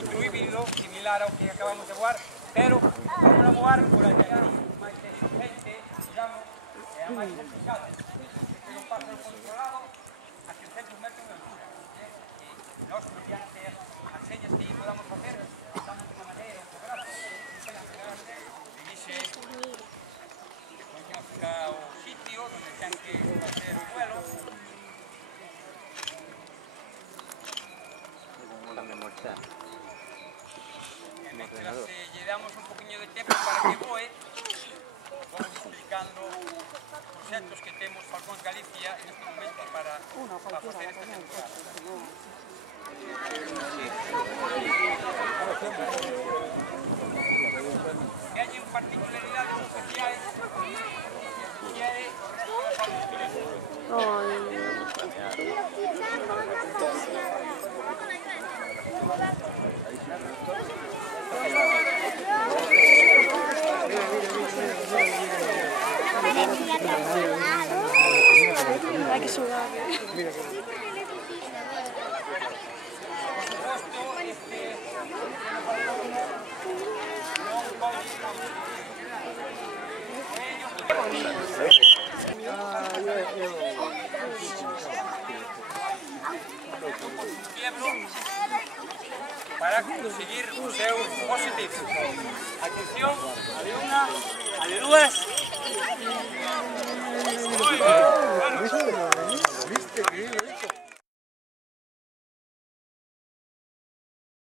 outro híbrido similar ao que acabamos de voar, pero vamos a voar por a que máis exigente, digamos, e a máis complicada. Que non pasa por outro lado a 300 metros de altura. E nós, mediante as señas que podamos facer, estamos de unha maneira, un programa, que tengan que darse, e dixe, coñezca o sitio onde ten que facer o vuelo. Mientras lle damos un poquinho de tempo para que voe, vamos explicando os proxectos que temos Falcóns Galicia en este momento para facer esta temporada. Teñen particularidades especiais que quere Hay que sudar. para conseguir o seu objetivo. Atención, a de unha, a de dúas. Moi ben, bueno.